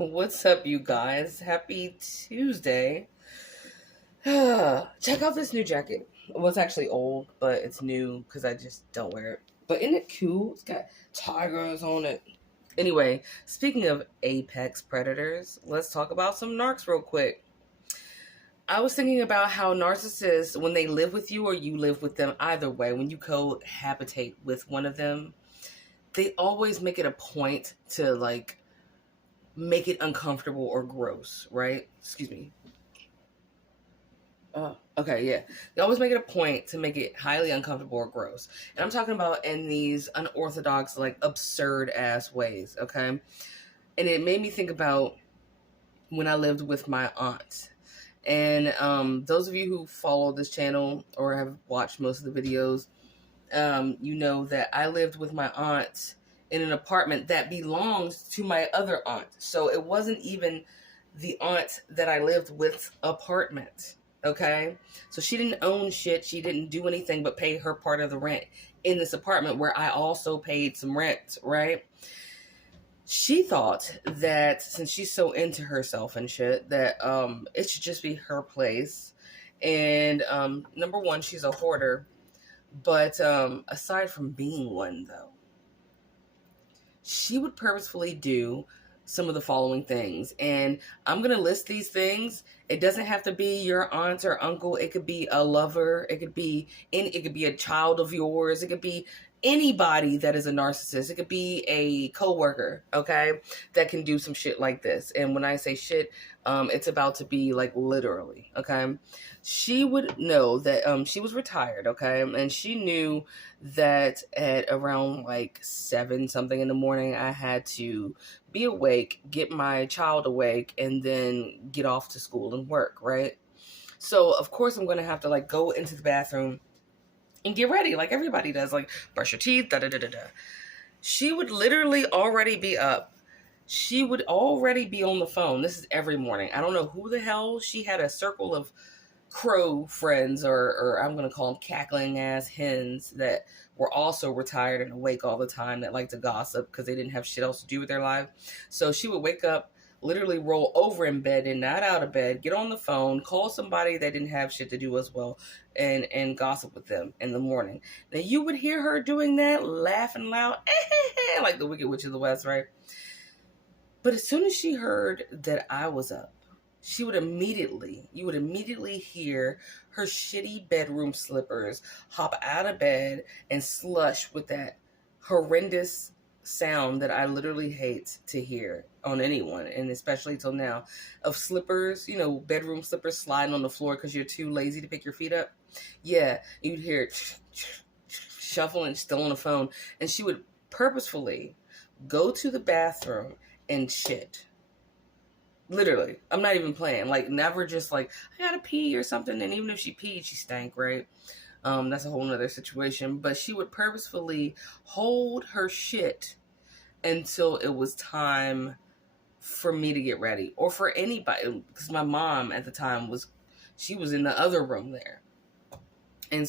What's up, you guys? Happy Tuesday. Check out this new jacket. Well, it's actually old, but it's new because I just don't wear it. But isn't it cool? It's got tigers on it. Anyway, speaking of apex predators, let's talk about some narcs real quick. I was thinking about how narcissists, when they live with you or you live with them, either way, when you cohabitate with one of them, they always make it a point to make it uncomfortable or gross, right? Excuse me. Okay, yeah. They always make it a point to make it highly uncomfortable or gross. And I'm talking about in these unorthodox, absurd ass ways, okay? And it made me think about when I lived with my aunt. And those of you who follow this channel or have watched most of the videos, you know that I lived with my aunt in an apartment that belongs to my other aunt. So it wasn't even the aunt that I lived with apartment. Okay. So she didn't own shit. She didn't do anything but pay her part of the rent in this apartment where I also paid some rent. Right. She thought that since she's so into herself and shit, that it should just be her place. And number one, she's a hoarder. But aside from being one, though, she would purposefully do some of the following things. And I'm going to list these things. It doesn't have to be your aunt or uncle. It could be a lover. It could be a child of yours. It could be anybody that is a narcissist. It could be a coworker, okay, that can do some shit like this. And when I say shit, it's about to be literally, okay? She would know that she was retired, okay? And she knew that at around 7 something in the morning, I had to be awake, get my child awake, and then get off to school and work, right? So, of course, I'm going to have to go into the bathroom and get ready like everybody does, brush your teeth, da-da-da-da-da. She would literally already be up. She would already be on the phone. This is every morning. I don't know who the hell. She had a circle of crow friends, or I'm going to call them cackling ass hens that were also retired and awake all the time that like to gossip because they didn't have shit else to do with their life. So she would wake up, literally roll over in bed and not out of bed, get on the phone, call somebody that didn't have shit to do as well, and gossip with them in the morning. Now you would hear her doing that, laughing loud, like the Wicked Witch of the West, right? But as soon as she heard that I was up, you would immediately hear her shitty bedroom slippers hop out of bed and slush with that horrendous sound that I literally hate to hear on anyone, and especially till now, of slippers, bedroom slippers sliding on the floor because you're too lazy to pick your feet up. Yeah, you'd hear it shuffling, still on the phone, and she would purposefully go to the bathroom and shit. Literally, I'm not even playing. Never just I gotta pee or something. And even if she peed, she stank, right? That's a whole nother situation. But she would purposefully hold her shit until it was time for me to get ready, or for anybody, because my mom at the time was in the other room there. And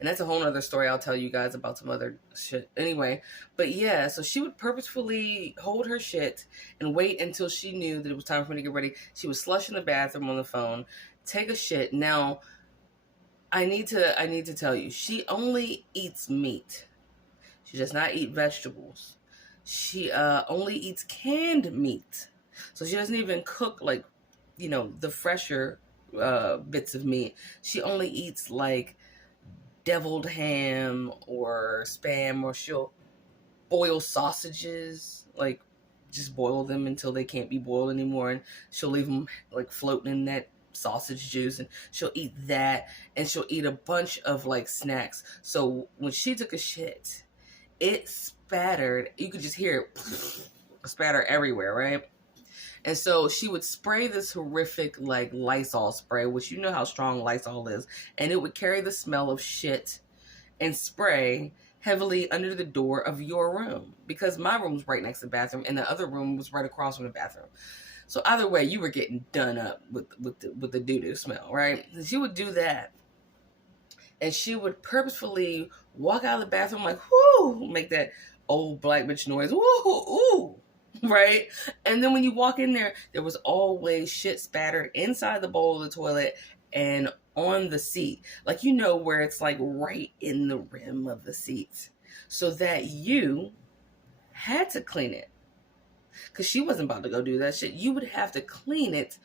that's a whole nother story I'll tell you guys about some other shit. Anyway, but yeah, so she would purposefully hold her shit and wait until she knew that it was time for me to get ready. She would slush in the bathroom on the phone, take a shit. Now, I need to tell you, she only eats meat. She does not eat vegetables. She only eats canned meat. So she doesn't even cook the fresher bits of meat. She only eats deviled ham or spam, or she'll boil sausages, just boil them until they can't be boiled anymore, and she'll leave them floating in that sausage juice, and she'll eat that, and she'll eat a bunch of snacks. So when she took a shit, it spattered. You could just hear it spatter everywhere, right? And so she would spray this horrific Lysol spray, which you know how strong Lysol is, and it would carry the smell of shit and spray heavily under the door of your room, because my room was right next to the bathroom and the other room was right across from the bathroom. So either way, you were getting done up with the doo-doo smell, right? And she would do that, and she would purposefully walk out of the bathroom whoo, make that old black bitch noise, woo, ooh. right? And then when you walk in there, there was always shit spattered inside the bowl of the toilet and on the seat. Like, you know, where it's like right in the rim of the seat. So that you had to clean it. Because she wasn't about to go do that shit. You would have to clean it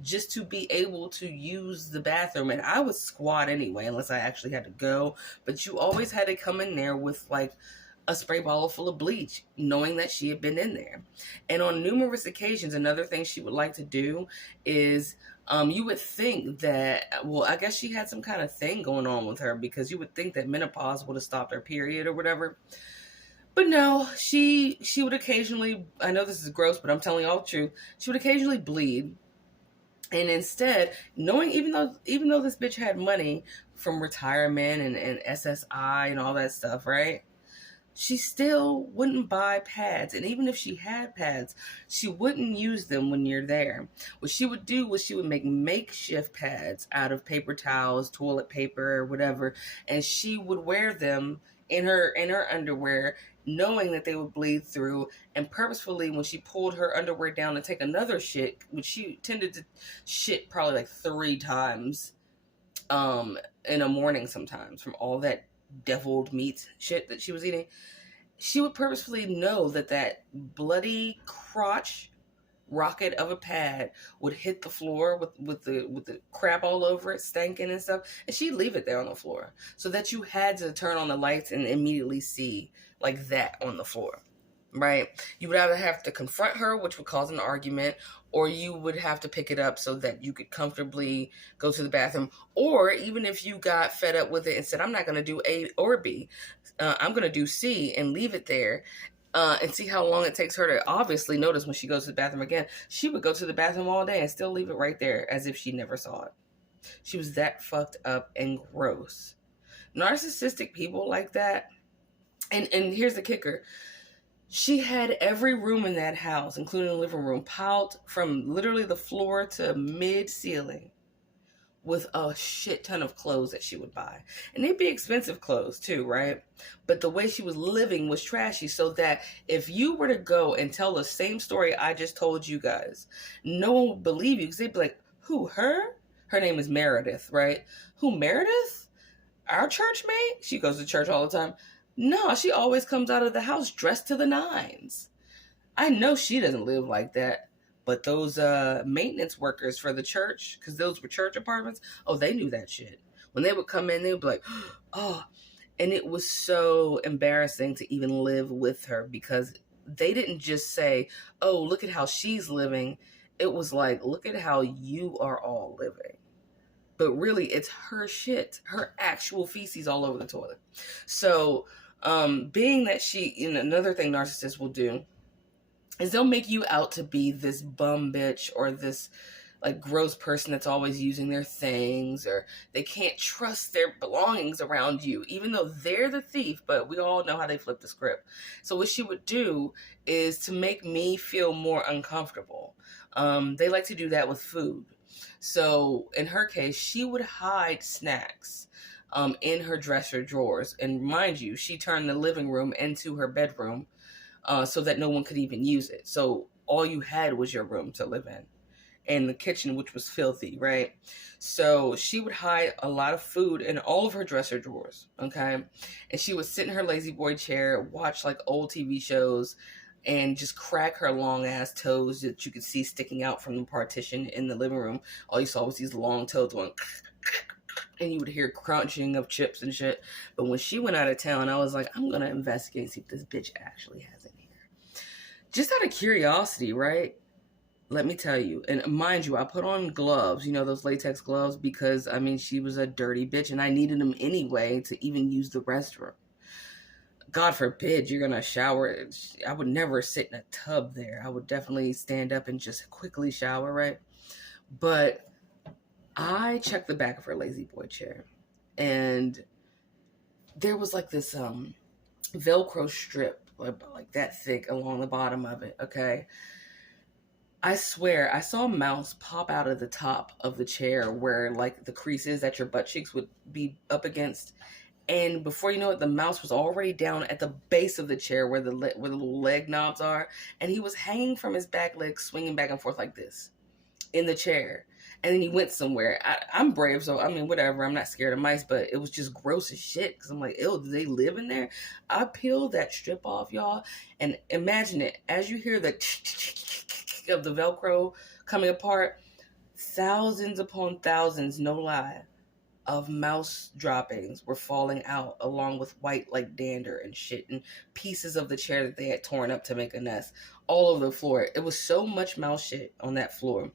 just to be able to use the bathroom. And I would squat anyway, unless I actually had to go. But you always had to come in there with like a spray bottle full of bleach, knowing that she had been in there. And on numerous occasions, another thing she would like to do is, you would think that, well, I guess she had some kind of thing going on with her, because you would think that menopause would have stopped her period or whatever. But no, she would occasionally, I know this is gross, but I'm telling you all the truth, she would occasionally bleed. And instead, knowing, even though this bitch had money from retirement and SSI and all that stuff, right? She still wouldn't buy pads. And even if she had pads, she wouldn't use them when you're there. What she would do was she would make makeshift pads out of paper towels, toilet paper, or whatever. And she would wear them in her underwear, knowing that they would bleed through. And purposefully, when she pulled her underwear down to take another shit, which she tended to shit probably like 3 times in a morning sometimes from all that deviled meat shit that she was eating, she would purposefully know that that bloody crotch rocket of a pad would hit the floor with the crap all over it, stanking and stuff, and she'd leave it there on the floor, so that you had to turn on the lights and immediately see like that on the floor. Right? You would either have to confront her, which would cause an argument, or you would have to pick it up so that you could comfortably go to the bathroom. Or even if you got fed up with it and said, I'm not going to do A or B, I'm going to do C, and leave it there, and see how long it takes her to obviously notice when she goes to the bathroom again. She would go to the bathroom all day and still leave it right there as if she never saw it. She was that fucked up and gross. Narcissistic people like that. And here's the kicker. She had every room in that house, including the living room, piled from literally the floor to mid-ceiling with a shit ton of clothes that she would buy. And they'd be expensive clothes too, right? But the way she was living was trashy, so that if you were to go and tell the same story I just told you guys, no one would believe you, because they'd be like, who, her? Her name is Meredith, right? Who, Meredith? Our church mate? She goes to church all the time. No, she always comes out of the house dressed to the nines. I know she doesn't live like that. But those maintenance workers for the church, because those were church apartments, oh, they knew that shit. When they would come in, they would be like, oh. And it was so embarrassing to even live with her, because they didn't just say, oh, look at how she's living. It was like, look at how you are all living. But really, it's her shit, her actual feces all over the toilet. So, being that another thing narcissists will do is they'll make you out to be this bum bitch or this like gross person that's always using their things, or they can't trust their belongings around you, even though they're the thief. But we all know how they flip the script. So what she would do is to make me feel more uncomfortable. They like to do that with food. So in her case, she would hide snacks in her dresser drawers. And mind you, she turned the living room into her bedroom so that no one could even use it. So all you had was your room to live in, and the kitchen, which was filthy, right? So she would hide a lot of food in all of her dresser drawers, okay? And she would sit in her lazy boy chair, watch like old TV shows, and just crack her long ass toes that you could see sticking out from the partition in the living room. All you saw was these long toes going, and you would hear crunching of chips and shit. But when she went out of town, I was like, I'm going to investigate and see if this bitch actually has in here. Just out of curiosity, right? Let me tell you, and mind you, I put on gloves, you know, those latex gloves, because, I mean, she was a dirty bitch, and I needed them anyway to even use the restroom. God forbid you're going to shower. I would never sit in a tub there. I would definitely stand up and just quickly shower, right? But I checked the back of her lazy boy chair, and there was like this Velcro strip, like that thick along the bottom of it, okay? I swear, I saw a mouse pop out of the top of the chair where like the creases that your butt cheeks would be up against. And before you know it, the mouse was already down at the base of the chair where the little leg knobs are, and he was hanging from his back leg, swinging back and forth like this in the chair. And then he went somewhere. I'm brave, so I mean, whatever. I'm not scared of mice, but it was just gross as shit because I'm like, ew, do they live in there? I peeled that strip off, y'all, and imagine it as you hear the of the Velcro coming apart. Thousands upon thousands, no lie, of mouse droppings were falling out along with white like dander and shit and pieces of the chair that they had torn up to make a nest all over the floor. It was so much mouse shit on that floor.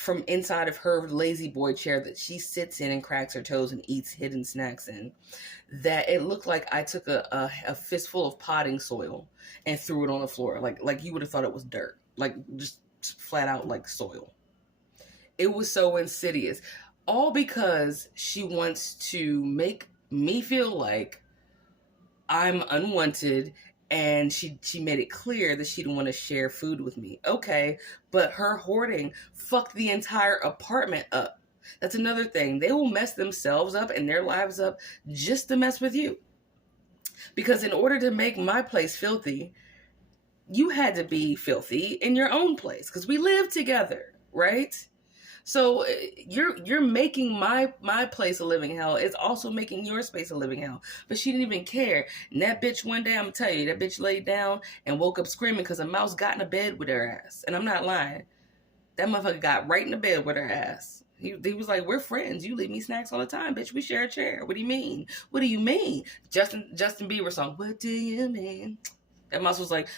From inside of her lazy boy chair that she sits in and cracks her toes and eats hidden snacks in, that it looked like I took a fistful of potting soil and threw it on the floor. Like you would have thought it was dirt. Like just flat out like soil. It was so insidious. All because she wants to make me feel like I'm unwanted, and she made it clear that she didn't want to share food with me. Okay, but her hoarding fucked the entire apartment up. That's another thing. They will mess themselves up and their lives up just to mess with you. Because in order to make my place filthy, you had to be filthy in your own place because we live together, right? So you're making my place a living hell. It's also making your space a living hell. But she didn't even care. And that bitch one day, I'm gonna tell you, that bitch laid down and woke up screaming because a mouse got in the bed with her ass. And I'm not lying. That motherfucker got right in the bed with her ass. He was like, we're friends. You leave me snacks all the time, bitch. We share a chair. What do you mean? What do you mean? Justin Bieber song. What do you mean? That mouse was like,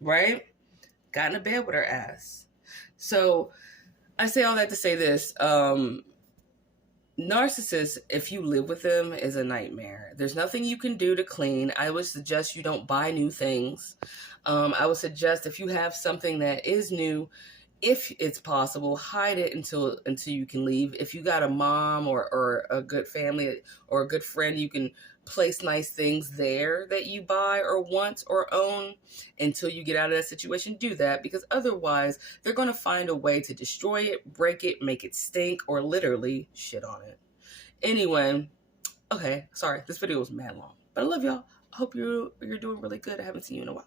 right? Got in the bed with her ass. So I say all that to say this. Narcissists, if you live with them, is a nightmare. There's nothing you can do to clean. I would suggest you don't buy new things. I would suggest if you have something that is new, if it's possible, hide it until you can leave. If you got a mom or a good family or a good friend, you can place nice things there that you buy or want or own until you get out of that situation. Do that, because otherwise they're going to find a way to destroy it, break it, make it stink, or literally shit on it. Anyway, okay, sorry, this video was mad long, but I love y'all. I hope you're doing really good. I haven't seen you in a while.